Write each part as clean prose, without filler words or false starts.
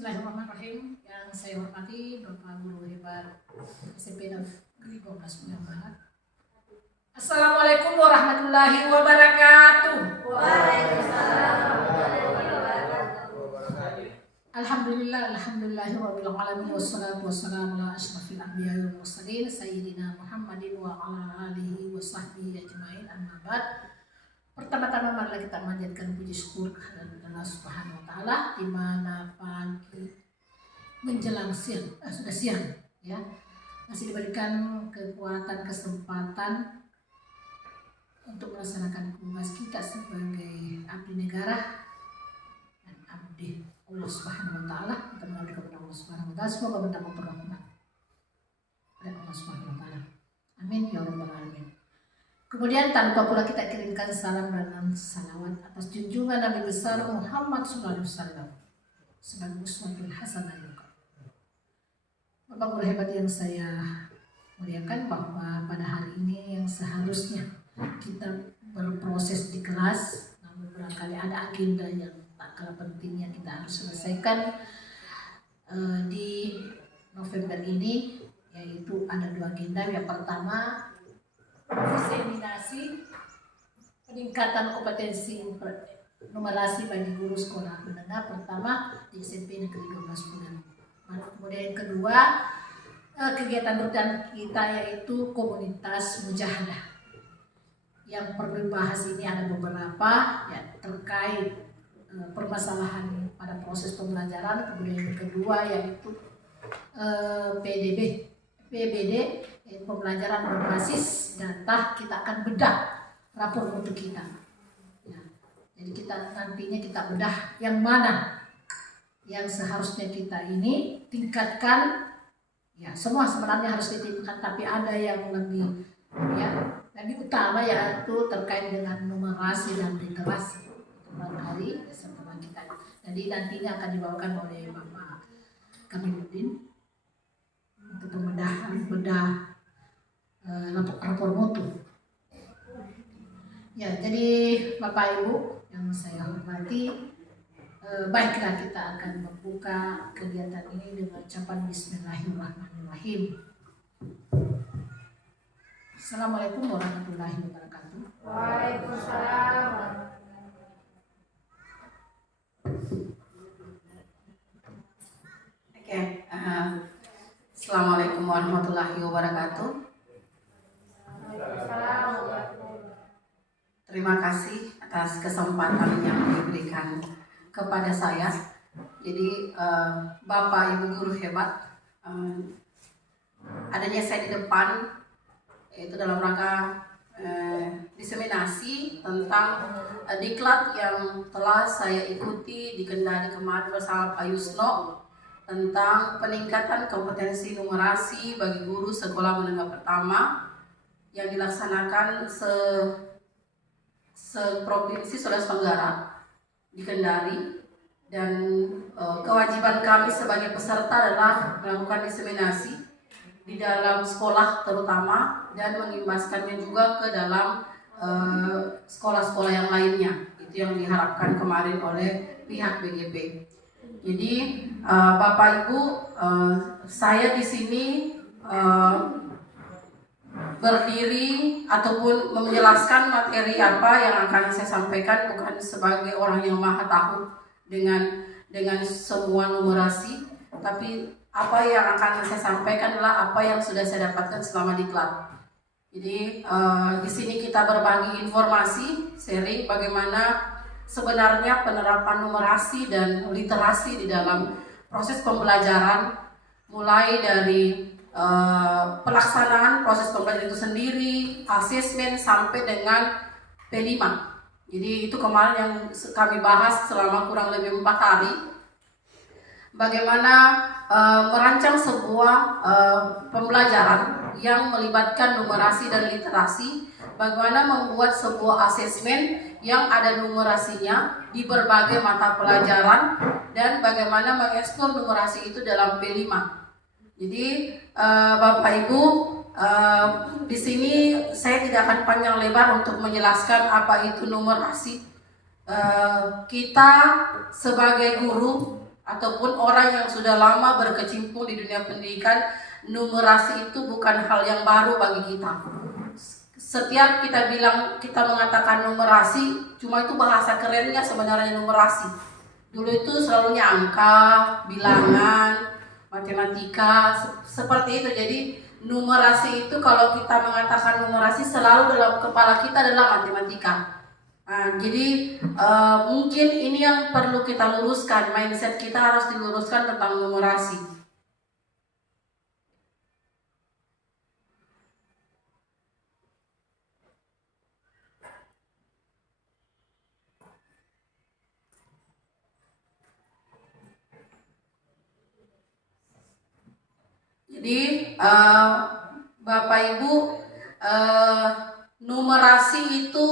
Bismillahirrahmanirrahim. Yang saya hormati Bapak Guru Hebat SMP Negeri 12 Pulau Barat. Assalamualaikum warahmatullahi wabarakatuh. Waalaikumsalam warahmatullahi wabarakatuh. Alhamdulillahirabbil alamin wassalatu wassalamu ala asyrafil anbiya'i wal mursalin sayyidina Muhammadin wa ala alihi wa sahbihi ajmain. Amma ba'd. Pertama-tama marilah kita manjatkan puji syukur kehadirat Allah Subhanahu wa taala di mana pagi menjelang siang, sudah siang ya. Masih diberikan kekuatan, kesempatan untuk melaksanakan tugas kita sebagai abdi negara dan abdi Allah Subhanahu wa taala. Kita melalui kepada Allah Subhanahu wa taala, semoga mendapat rahmat dari Allah Subhanahu wa taala. Amin ya rabbal alamin. Kemudian tanpa pula kita kirimkan salam dan salawat atas junjungan Nabi besar Muhammad SAW sebagai uswatul hasanah. Bapak Guru Hebat yang saya muliakan, bahwa pada hari ini yang seharusnya kita berproses di kelas, namun barangkali ada agenda yang tak kalah pentingnya kita harus selesaikan di November ini, yaitu ada dua agenda. Yang pertama, diseminasi peningkatan kompetensi numerasi bagi guru sekolah menengah pertama di SMP Negeri 12 Pulau. Kemudian yang kedua, kegiatan rutin kita yaitu komunitas mujahadah. Yang perlu dibahas ini ada beberapa ya, terkait permasalahan pada proses pembelajaran. Kemudian yang kedua yaitu PBD, pembelajaran berbasis data. Kita akan bedah rapor mutu kita. Nah, jadi nantinya kita bedah yang mana yang seharusnya kita ini tingkatkan. Ya, semua sebenarnya harus ditingkatkan, tapi ada yang lebih utama, yaitu terkait dengan numerasi dan literasi. Itu barangkali teman kita. Jadi nantinya akan dibawakan oleh Bapak Kamiluddin untuk bedah rapor mutu. Ya, jadi Bapak Ibu yang saya hormati, baiklah kita akan membuka kegiatan ini dengan ucapan Bismillahirrahmanirrahim. Assalamualaikum warahmatullahi wabarakatuh. Waalaikumsalam. Assalamualaikum warahmatullahi wabarakatuh. Terima kasih atas kesempatan yang diberikan kepada saya. Jadi Bapak Ibu Guru Hebat, adanya saya di depan itu dalam rangka diseminasi tentang diklat yang telah saya ikuti di Kendari kemarin bersama Pak Yusno tentang peningkatan kompetensi numerasi bagi guru sekolah menengah pertama yang dilaksanakan se-provinsi Sulawesi Tenggara di Kendari. Dan kewajiban kami sebagai peserta adalah melakukan diseminasi di dalam sekolah terutama dan mengimbaskannya juga ke dalam sekolah-sekolah yang lainnya. Itu yang diharapkan kemarin oleh pihak BGP. Jadi Bapak Ibu, saya di sini berdiri ataupun menjelaskan materi apa yang akan saya sampaikan bukan sebagai orang yang maha tahu dengan semua numerasi, tapi apa yang akan saya sampaikan adalah apa yang sudah saya dapatkan selama diklat. Jadi di sini kita berbagi informasi, sharing bagaimana sebenarnya penerapan numerasi dan literasi di dalam proses pembelajaran, mulai dari pelaksanaan proses pembelajaran itu sendiri, asesmen sampai dengan P5. Jadi itu kemarin yang kami bahas selama kurang lebih 4 hari. Bagaimana merancang sebuah pembelajaran yang melibatkan numerasi dan literasi, bagaimana membuat sebuah asesmen yang ada numerasinya di berbagai mata pelajaran, dan bagaimana mengeksplor numerasi itu dalam P5. Jadi Bapak Ibu, di sini saya tidak akan panjang lebar untuk menjelaskan apa itu numerasi. Kita sebagai guru ataupun orang yang sudah lama berkecimpung di dunia pendidikan, numerasi itu bukan hal yang baru bagi kita. Setiap kita mengatakan numerasi, cuma itu bahasa kerennya sebenarnya numerasi. Dulu itu selalunya angka, bilangan, matematika, seperti itu. Jadi numerasi itu kalau kita mengatakan numerasi selalu dalam kepala kita adalah matematika. Nah, jadi mungkin ini yang perlu kita luruskan, mindset kita harus diluruskan tentang numerasi. Jadi Bapak Ibu, numerasi itu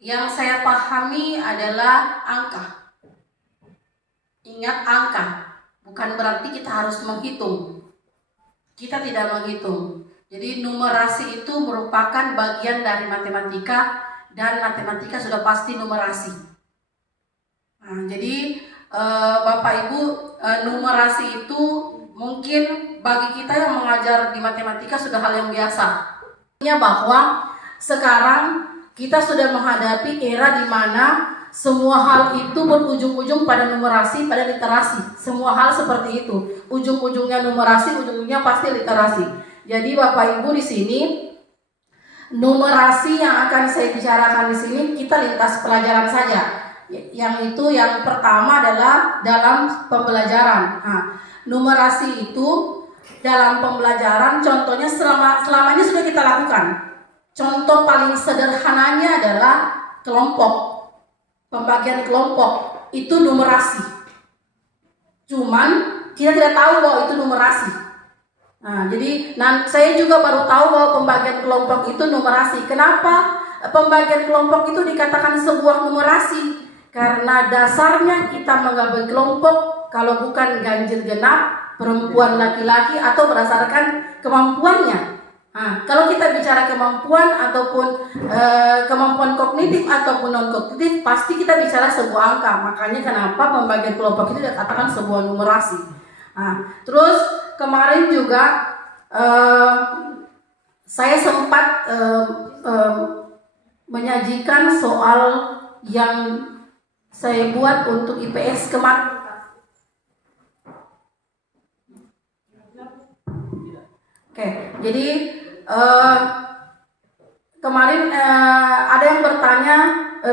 yang saya pahami adalah angka. Ingat angka, bukan berarti kita harus menghitung. Kita tidak menghitung. Jadi numerasi itu merupakan bagian dari matematika, dan matematika sudah pasti numerasi. Nah, jadi Bapak Ibu, numerasi itu mungkin bagi kita yang mengajar di matematika sudah hal yang biasa. Bahwa sekarang kita sudah menghadapi era di mana semua hal itu berujung-ujung pada numerasi, pada literasi. Semua hal seperti itu. Ujung-ujungnya numerasi, ujung-ujungnya pasti literasi. Jadi Bapak Ibu di sini, numerasi yang akan saya bicarakan di sini kita lintas pelajaran saja. Yang itu yang pertama adalah dalam pembelajaran. Nah, numerasi itu dalam pembelajaran contohnya selamanya sudah kita lakukan. Contoh paling sederhananya adalah kelompok. Pembagian kelompok itu numerasi. Cuman kita tidak tahu bahwa itu numerasi. Nah, jadi saya juga baru tahu bahwa pembagian kelompok itu numerasi. Kenapa pembagian kelompok itu dikatakan sebuah numerasi? Karena dasarnya kita menggabung kelompok kalau bukan ganjil genap, perempuan laki-laki, atau berdasarkan kemampuannya. Nah, kalau kita bicara kemampuan ataupun kemampuan kognitif ataupun non kognitif, pasti kita bicara sebuah angka. Makanya kenapa pembagian kelompok itu dikatakan sebuah numerasi. Nah, terus kemarin juga saya sempat menyajikan soal yang saya buat untuk IPS kemarin. Oke, jadi kemarin ada yang bertanya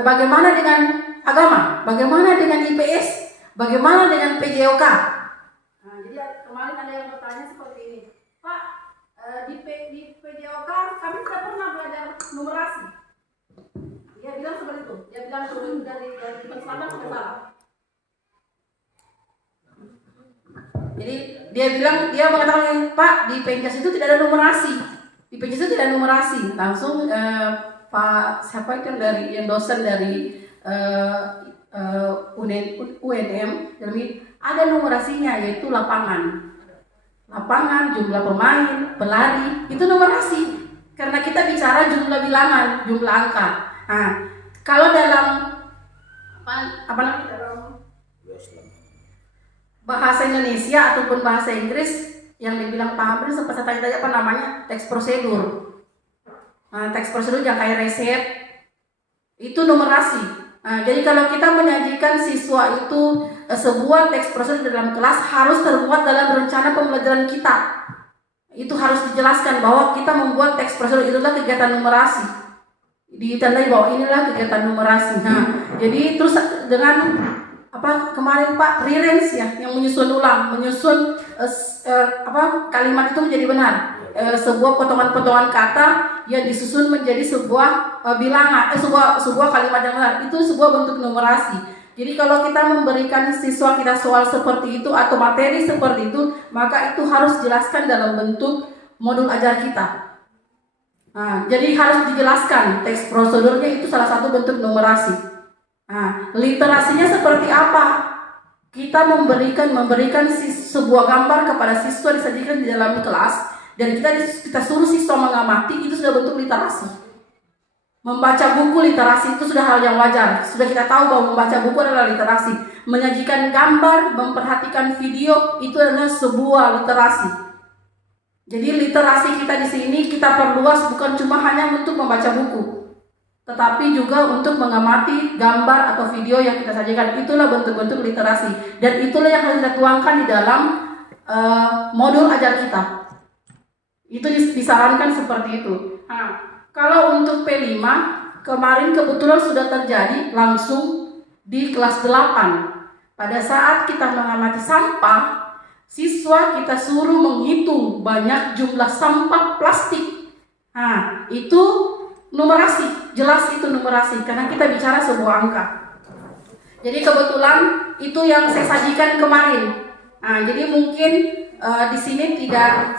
bagaimana dengan agama, bagaimana dengan IPS, bagaimana dengan PJOK. Nah, jadi kemarin ada yang bertanya seperti ini, Pak, di PJOK kami tidak pernah belajar numerasi. Dia bilang seperti itu, dia bilang dari penselatan sudah salah. Jadi dia mengatakan, Pak, di Penjas itu tidak ada numerasi. Di Penjas itu tidak ada numerasi. Langsung Pak siapa itu yang dosen dari UNM, jadi ada numerasinya, yaitu lapangan, jumlah pemain, pelari, itu numerasi. Karena kita bicara jumlah bilangan, jumlah angka. Nah, kalau dalam bahasa Indonesia ataupun bahasa Inggris yang dibilang Pak Hamrin sempat saya tanya apa namanya, teks prosedur. Nah, teks prosedur yang kayak resep itu numerasi. Nah, jadi kalau kita menyajikan siswa itu sebuah teks prosedur dalam kelas harus termuat dalam rencana pembelajaran kita. Itu harus dijelaskan bahwa kita membuat teks prosedur itulah kegiatan numerasi. Ditandai bahwa inilah kegiatan numerasi. Nah, jadi terus dengan kemarin Pak rearrange ya, yang menyusun kalimat itu menjadi benar. Sebuah potongan-potongan kata yang disusun menjadi sebuah bilangan, sebuah kalimat yang benar. Itu sebuah bentuk numerasi. Jadi kalau kita memberikan siswa kita soal seperti itu atau materi seperti itu, maka itu harus dijelaskan dalam bentuk modul ajar kita. Nah, jadi harus dijelaskan teks prosedurnya, itu salah satu bentuk numerasi. Nah, literasinya seperti apa? Kita memberikan sebuah gambar kepada siswa disajikan di dalam kelas, dan kita suruh siswa mengamati, itu sudah bentuk literasi. Membaca buku literasi itu sudah hal yang wajar. Sudah kita tahu bahwa membaca buku adalah literasi. Menyajikan gambar, memperhatikan video itu adalah sebuah literasi. Jadi literasi kita di sini kita perluas bukan cuma hanya untuk membaca buku, tetapi juga untuk mengamati gambar atau video yang kita sajikan. Itulah bentuk-bentuk literasi dan itulah yang harus kita tuangkan di dalam modul ajar kita. Itu disarankan seperti itu. Nah, kalau untuk P5 kemarin kebetulan sudah terjadi langsung di kelas 8. Pada saat kita mengamati sampah, siswa kita suruh menghitung banyak jumlah sampah plastik. Nah, itu numerasi, jelas itu numerasi karena kita bicara sebuah angka. Jadi kebetulan itu yang saya sajikan kemarin. Nah, jadi mungkin di sini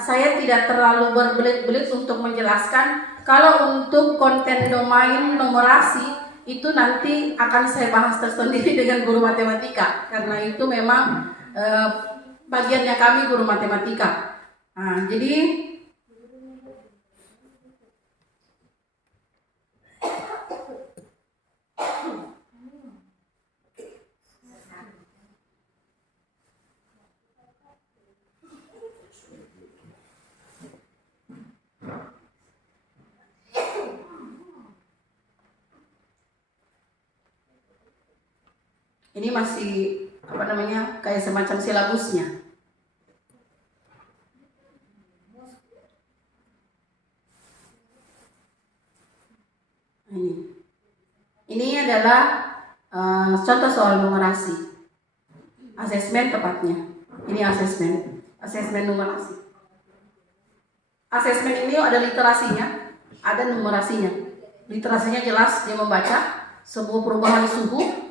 saya tidak terlalu berbelit-belit untuk menjelaskan. Kalau untuk konten domain numerasi itu nanti akan saya bahas tersendiri dengan guru matematika karena itu memang bagiannya kami guru matematika. Nah, jadi ini masih kayak semacam silabusnya. Ini adalah contoh soal numerasi, asesmen tepatnya. Ini asesmen numerasi. Asesmen ini ada literasinya, ada numerasinya. Literasinya jelas dia membaca sebuah perubahan suhu.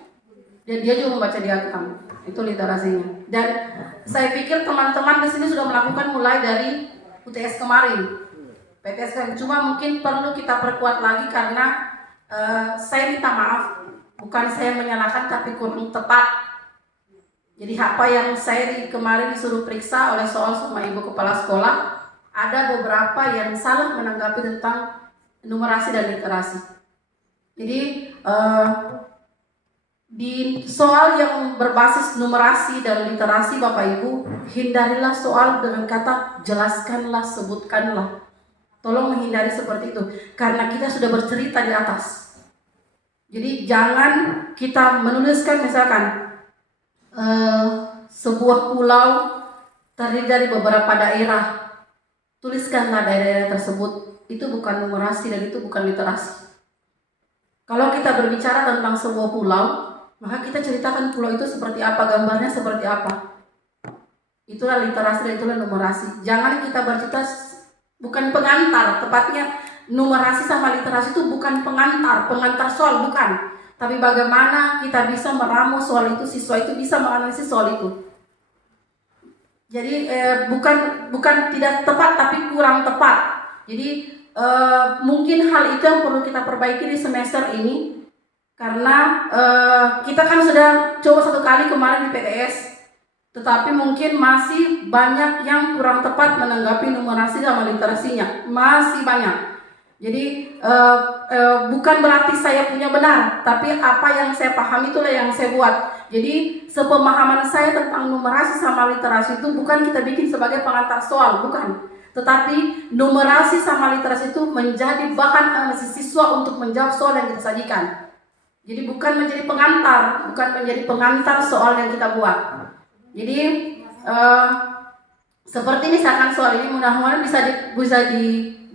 Dan dia juga membaca diagram, itu literasinya. Dan saya pikir teman-teman di sini sudah melakukan mulai dari UTS kemarin, PTS kan. Cuma mungkin perlu kita perkuat lagi karena saya minta maaf, bukan saya menyalahkan tapi kurang tepat. Jadi apa yang saya kemarin disuruh periksa oleh soal sama ibu kepala sekolah, ada beberapa yang salah menanggapi tentang numerasi dan literasi. Jadi di soal yang berbasis numerasi dan literasi Bapak Ibu, hindarilah soal dengan kata jelaskanlah, sebutkanlah. Tolong menghindari seperti itu karena kita sudah bercerita di atas. Jadi jangan kita menuliskan misalkan sebuah pulau terdiri dari beberapa daerah. Tuliskanlah daerah-daerah tersebut. Itu bukan numerasi dan itu bukan literasi. Kalau kita berbicara tentang sebuah pulau, maka kita ceritakan pulau itu seperti apa, gambarnya seperti apa. Itulah literasi dan itulah numerasi. Jangan kita bercerita bukan pengantar, tepatnya numerasi sama literasi itu bukan pengantar soal bukan. Tapi bagaimana kita bisa meramu soal itu, siswa itu bisa menganalisis soal itu. Jadi bukan tidak tepat tapi kurang tepat. Jadi mungkin hal itu yang perlu kita perbaiki di semester ini. Karena kita kan sudah coba satu kali kemarin di PTS, tetapi mungkin masih banyak yang kurang tepat menanggapi numerasi sama literasinya, masih banyak. Jadi bukan berarti saya punya benar, tapi apa yang saya pahami itulah yang saya buat. Jadi sepemahaman saya tentang numerasi sama literasi itu bukan kita bikin sebagai pengantar soal, bukan. Tetapi numerasi sama literasi itu menjadi bahan analisis siswa untuk menjawab soal yang kita sajikan. Jadi bukan menjadi pengantar soal yang kita buat. Jadi seperti misalkan soal ini mudah-mudahan bisa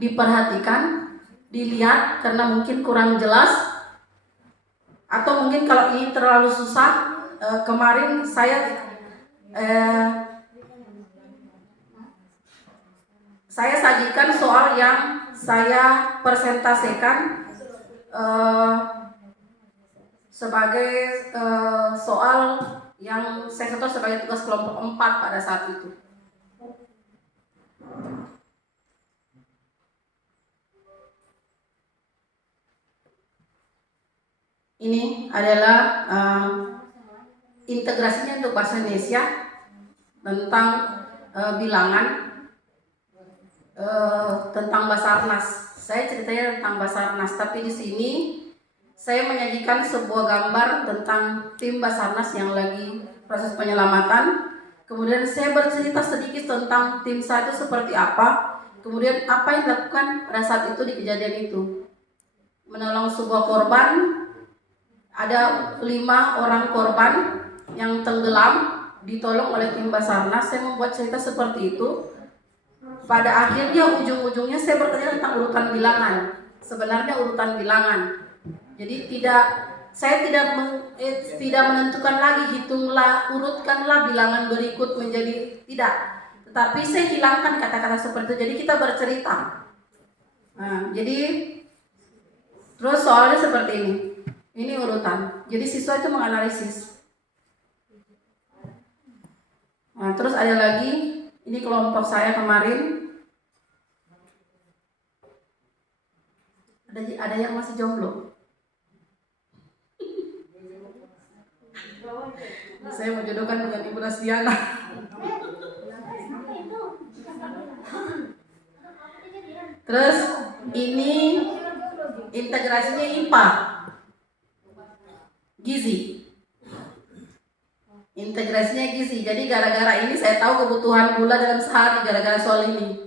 diperhatikan, dilihat karena mungkin kurang jelas atau mungkin kalau ini terlalu susah. Kemarin saya sajikan soal yang saya presentasikan sebagai soal yang saya setor sebagai tugas kelompok 4 pada saat itu. Ini adalah integrasinya untuk bahasa Indonesia tentang bilangan, tentang Basarnas. Saya ceritanya tentang Basarnas, tapi di sini saya menyajikan sebuah gambar tentang tim Basarnas yang lagi proses penyelamatan. Kemudian saya bercerita sedikit tentang tim saya itu seperti apa. Kemudian apa yang dilakukan pada saat itu di kejadian itu. Menolong sebuah korban, ada 5 orang korban yang tenggelam, ditolong oleh tim Basarnas. Saya membuat cerita seperti itu. Pada akhirnya ujung-ujungnya saya bertanya tentang urutan bilangan. Sebenarnya urutan bilangan. Jadi saya tidak menentukan lagi urutkanlah bilangan berikut menjadi tidak. Tetapi saya hilangkan kata-kata seperti itu. Jadi kita bercerita. Nah, jadi terus soalnya seperti ini. Ini urutan. Jadi siswa itu menganalisis. Nah, terus ada lagi. Ini kelompok saya kemarin. Ada yang masih jomblo. Saya mau jodohkan dengan Ibu Rasdiana. Terus ini integrasinya IPA, gizi. Integrasinya gizi. Jadi gara-gara ini saya tahu kebutuhan gula dalam sehari gara-gara soal ini.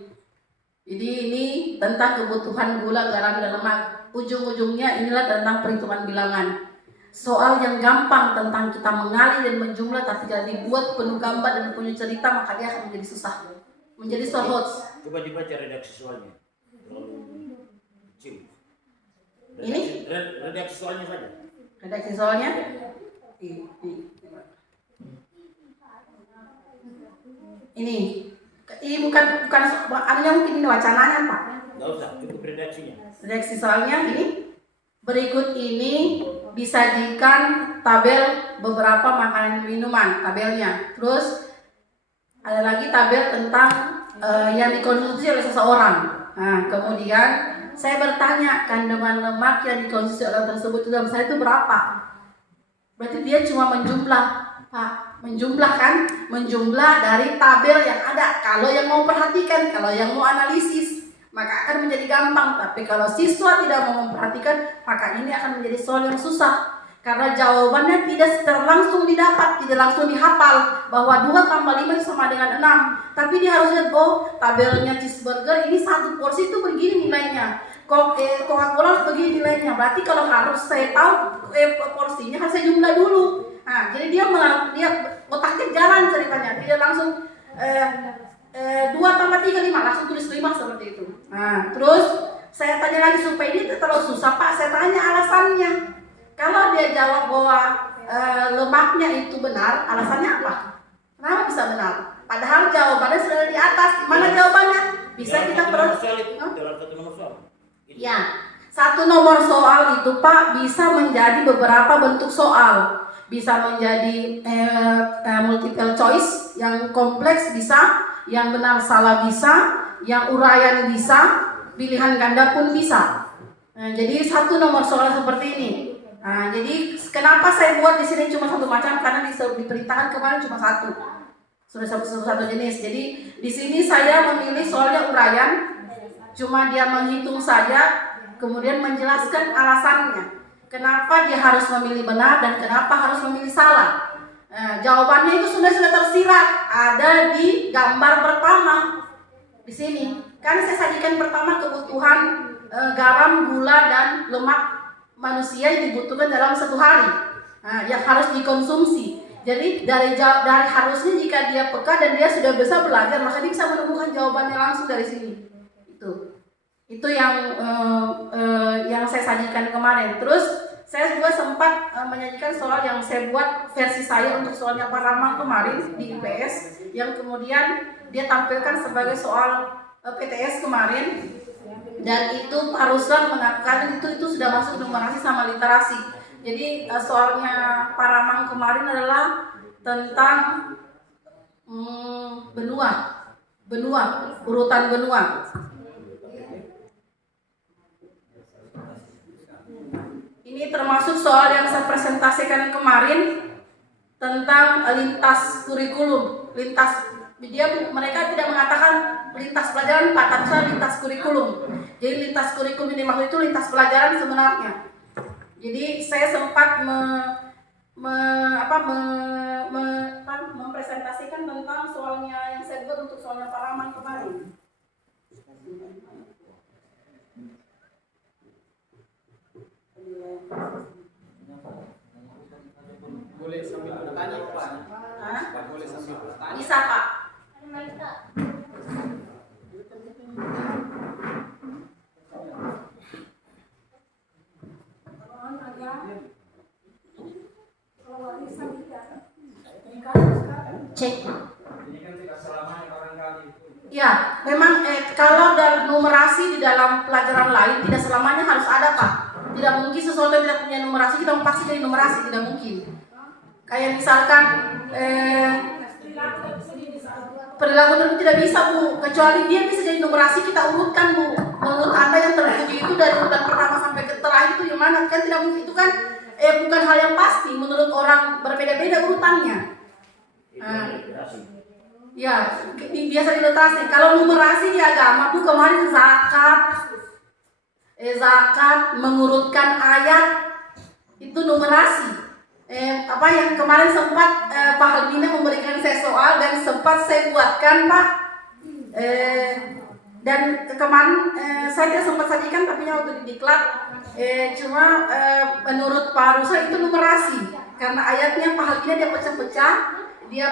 Jadi ini tentang kebutuhan gula, garam, dan lemak. Ujung-ujungnya inilah tentang perhitungan bilangan. Soal yang gampang tentang kita mengali dan menjumlah, tapi kalau dibuat penuh gambar dan punya cerita, maka dia akan menjadi susah, menjadi sohot. Coba dibaca redaksi soalnya. Cim. Ini Redaksi soalnya saja. redaksi soalnya. Ini bukan anunya, mungkin ini wacananya Pak. Nggak usah, cukup redaksinya. Redaksi soalnya ini. Berikut ini disajikan tabel beberapa makanan minuman, tabelnya. Terus ada lagi tabel tentang yang dikonsumsi oleh seseorang. Nah, kemudian saya bertanya, kandungan lemak yang dikonsumsi oleh orang tersebut itu dalam sehari itu berapa? Berarti dia cuma menjumlah, Pak. Menjumlah kan? Menjumlah dari tabel yang ada. Kalau yang mau perhatikan, kalau yang mau analisis, maka akan menjadi gampang. Tapi kalau siswa tidak mau memperhatikan, maka ini akan menjadi soal yang susah. Karena jawabannya tidak secara langsung didapat, tidak langsung dihafal bahwa 2 tambah 5 sama dengan 6. Tapi dia harus lihat, oh tabelnya cheeseburger ini 1 porsi itu begini nilainya. Coca-Cola begini nilainya. Berarti kalau harus saya tahu porsinya harus saya jumlah dulu. Nah, jadi dia otaknya jalan ceritanya, tidak langsung 2 tambah 3 5, langsung tulis 5 seperti itu. Nah, terus saya tanya lagi supaya ini terlalu susah Pak, saya tanya alasannya. Kalau dia jawab bahwa lemaknya itu benar, alasannya apa? Kenapa bisa benar? Padahal jawabannya sudah ada di atas. Mana jawabannya? Bisa kita terus? Dalam satu nomor soal. Ya, 1 nomor soal itu Pak bisa menjadi beberapa bentuk soal. Bisa menjadi multiple choice yang kompleks bisa, yang benar salah bisa, yang uraian bisa, pilihan ganda pun bisa. Nah, jadi 1 nomor soal seperti ini. Nah, jadi kenapa saya buat di sini cuma 1 macam? Karena diperintahkan kemarin cuma 1. Sudah satu jenis. Jadi di sini saya memilih soalnya uraian, cuma dia menghitung saja, kemudian menjelaskan alasannya. Kenapa dia harus memilih benar dan kenapa harus memilih salah. Nah, jawabannya itu sudah tersirat ada di gambar pertama di sini. Kan saya sajikan pertama kebutuhan garam, gula, dan lemak manusia yang dibutuhkan dalam 1 hari. Nah, yang harus dikonsumsi. Jadi dari harusnya jika dia peka dan dia sudah bisa belajar, maka dia bisa menemukan jawabannya langsung dari sini. Itu yang saya sajikan kemarin. Terus saya juga sempat menyajikan soal yang saya buat versi saya untuk soalnya Pak Ramang kemarin di IPS, yang kemudian dia tampilkan sebagai soal PTS kemarin. Dan itu Pak Ruslan mengatakan itu sudah masuk numerasi sama literasi. Jadi soalnya Pak Ramang kemarin adalah tentang urutan benua. Ini termasuk soal yang saya presentasikan kemarin tentang lintas kurikulum, lintas mereka tidak mengatakan lintas pelajaran 4, tapi lintas kurikulum. Jadi lintas kurikulum ini maksud itu lintas pelajaran sebenarnya. Jadi saya sempat mempresentasikan tentang soalnya yang saya buat untuk soalnya Pak Rahman kemarin. Boleh sambil bertanya Pak? Boleh sambil bertanya? Bisa Pak. Cek. Ini kan tidak selamanya barangkali. Ya, memang kalau dalam numerasi di dalam pelajaran lain tidak selamanya harus ada Pak. Tidak mungkin sesuatu yang tidak punya numerasi kita pasti jadi numerasi, tidak mungkin. Kayak misalkan perilaku tertentu tidak bisa Bu, kecuali dia bisa jadi numerasi kita urutkan Bu. Menurut Anda yang tertuju itu dari urutan pertama sampai ke terakhir itu yang mana? Kan tidak mungkin, itu kan bukan hal yang pasti. Menurut orang berbeda-beda urutannya. Ya, biasa diliterasi. Kalau numerasi di agama Bu kemarin zakat mengurutkan ayat itu numerasi. Yang kemarin sempat Pak Halbina memberikan saya soal dan sempat saya buatkan Pak. Dan kemarin saya tidak sempat sajikan tapi waktu di diklat cuma menurut Pak Rusa itu numerasi karena ayatnya Pak Halbina dia pecah-pecah, dia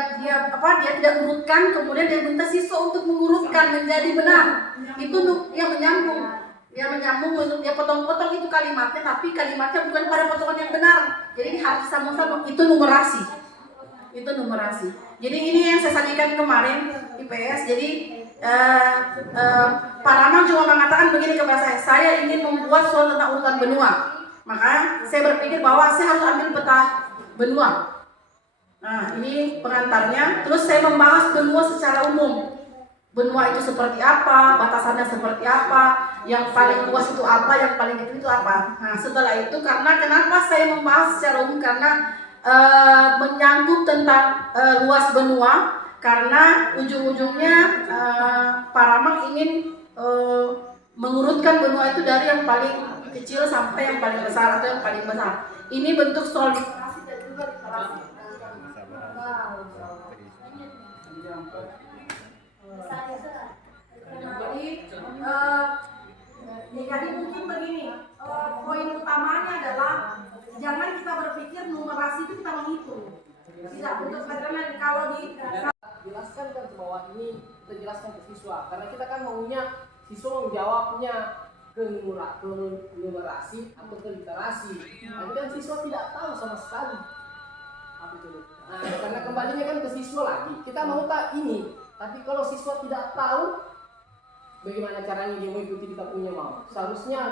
tidak urutkan, kemudian dia minta siswa untuk mengurutkan menjadi benar. Itu yang menyambung. Dia menyambung, dia potong-potong itu kalimatnya, tapi kalimatnya bukan pada potongan yang benar. Jadi harus sama-sama, itu numerasi. Itu numerasi. Jadi ini yang saya sajikan kemarin IPS. Jadi Pak Rahman cuma mengatakan begini kepada saya ingin membuat soal tentang urutan benua. Maka saya berpikir bahwa saya harus ambil peta benua. Nah, ini pengantarnya. Terus saya membahas benua secara umum. Benua itu seperti apa, batasannya seperti apa, yang paling luas itu apa, yang paling kecil itu apa. Nah, setelah itu karena kenapa saya membahas secara umum, karena menyangkut tentang luas benua, karena ujung-ujungnya Pak Ramang ingin mengurutkan benua itu dari yang paling kecil sampai yang paling besar atau yang paling besar. Ini bentuk soliditas dan juga literasi. Jadi mungkin begini, poin utamanya adalah jangan kita berpikir numerasi itu kita menghitung. Tidak, untuk pelajaran kalau jelaskan kan bahwa ini kita jelaskan ke siswa karena kita kan maunya siswa menjawabnya ke numerasi atau ke literasi. Tapi kan siswa tidak tahu sama sekali apa itu. Nah, karena kembalinya kan ke siswa lagi. Kita mau tak ini, tapi kalau siswa tidak tahu bagaimana caranya dia mengikuti kita punya mau. Seharusnya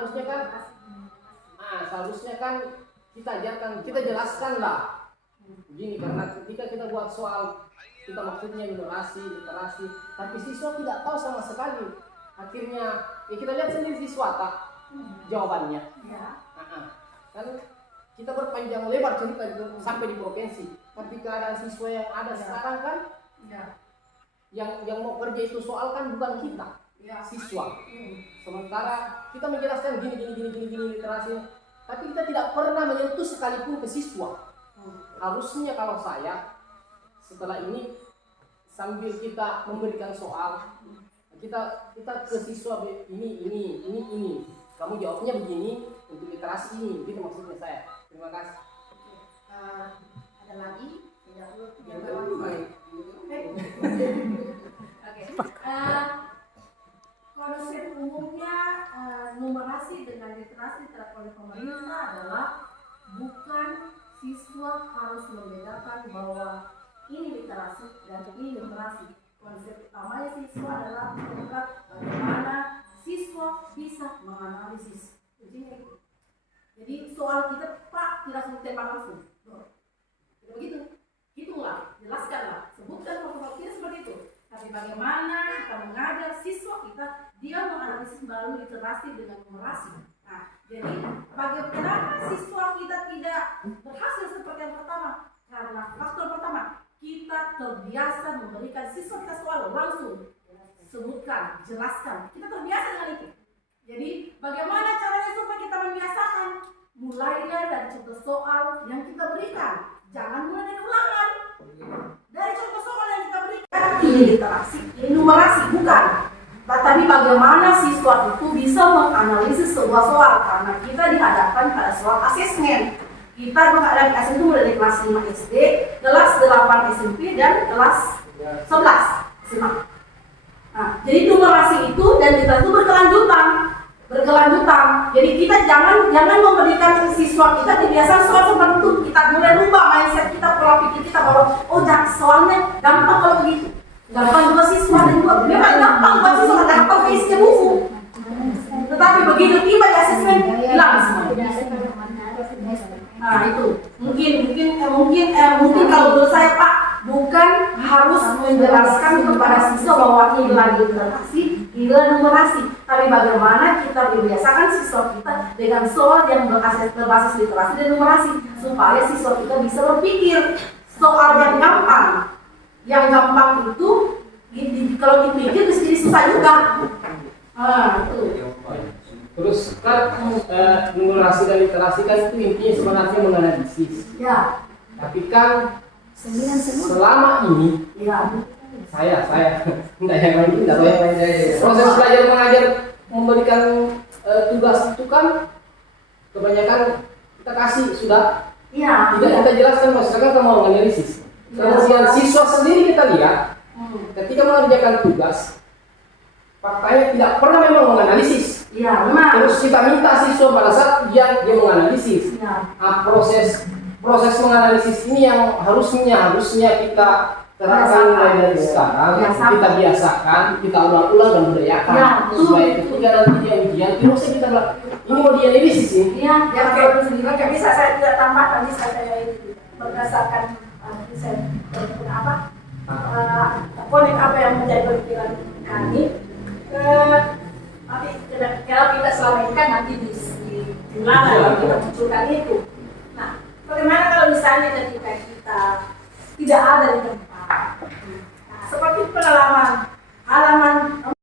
kan kita ajarkan, kita jelaskan lah. Begini, karena ketika kita buat soal kita maksudnya numerasi, literasi, tapi siswa tidak tahu sama sekali. Akhirnya kita lihat sendiri siswa tak jawabannya. Kan kita berpanjang lebar cerita sampai di provinsi, tapi keadaan siswa yang ada sekarang kan yang mau kerja itu soal kan bukan kita, siswa. Sementara kita menjelaskan gini literasi, tapi kita tidak pernah menyentuh sekalipun ke siswa. Harusnya kalau saya setelah ini sambil kita memberikan soal, kita ke siswa ini. Kamu jawabnya begini untuk literasi ini, gitu maksudnya saya. Terima kasih. Ada lagi? Tidak konsep umumnya numerasi dengan literasi diterapkan oleh pemerintah adalah bukan siswa harus membedakan bahwa ini literasi dan ini literasi. Konsep utamanya siswa adalah bagaimana siswa bisa menganalisis. Jadi soal kita Pak tidak langsung tembak langsung. Begitu, hitunglah, jelaskanlah, sebutkan fakta tidak seperti itu. Tapi bagaimana kita mengajar siswa kita dia menganalisis melalui literasi dengan numerasi. Nah, jadi bagaimana siswa kita tidak berhasil seperti yang pertama? Karena faktor pertama, kita terbiasa memberikan siswa kita soal soal langsung sebutkan, jelaskan. Kita terbiasa dengan itu. Jadi bagaimana caranya supaya kita membiasakan? Mulainya dari contoh soal yang kita berikan. Jangan mulai dari ulangan. Dari contoh soal yang kita berikan, ini literasi, ini numerasi, bukan. Tapi bagaimana siswa itu bisa menganalisis sebuah soal, karena kita dihadapkan pada soal asesmen. Kita menghadapi asesmen itu mulai dari kelas 5 SD, kelas 8 SMP, dan kelas 11 SMA. Nah, jadi numerasi itu dan literasi itu berkelanjutan. Jadi kita jangan memberikan siswa kita kebiasaan soal seperti itu. Kita mulai rubah mindset kita, pola pikir kita bahwa soalnya gampang kalau begitu. Gampang buat siswa dan juga memang gampang buat siswa, gampang isinya buku. Tetapi begitu tiba di asesmen hilang semua. Nah itu mungkin kalau menurut saya Pak, bukan harus menjelaskan kepada siswa bahwa ini lagi literasi, ini numerasi, tapi bagaimana kita membiasakan siswa kita dengan soal yang berbasis literasi dan numerasi supaya siswa kita bisa berpikir soal yang gampang. Yang gampang itu kalau dipikir bisa jadi susah juga. Itu. Terus kan numerasi dan literasi kan itu intinya sebenarnya menganalisis. Ya. Tapi kan selama ini saya enggak yang lain tidak tahu yang lain. Proses belajar mengajar memberikan tugas itu kan kebanyakan kita kasih sudah. Iya. Tidak kita jelaskan maksudnya kita mau menganalisis. Kemudian siswa sendiri kita lihat ketika mengerjakan tugas faktanya tidak pernah memang menganalisis. Iya, benar. Terus kita minta siswa pada saat dia menganalisis. Iya. Nah, proses menganalisis ini yang harusnya kita terapkan mulai dari sekarang. Kita biasakan, kita ulang-ulang dan budayakan. Ya, supaya ketika nanti dia ujian, terus kita bilang ini mau dianalisis sih. Iya, yang kalau sendiri kan bisa saya tidak tambahkan, bisa saya ini berdasarkan saya konek apa yang menjadi pikiran kami. Tapi kalau kita selama ini kan nanti di mana kita munculkan itu. Nah, bagaimana kalau misalnya ketika kita tidak ada di tempat, nah, seperti pengalaman halaman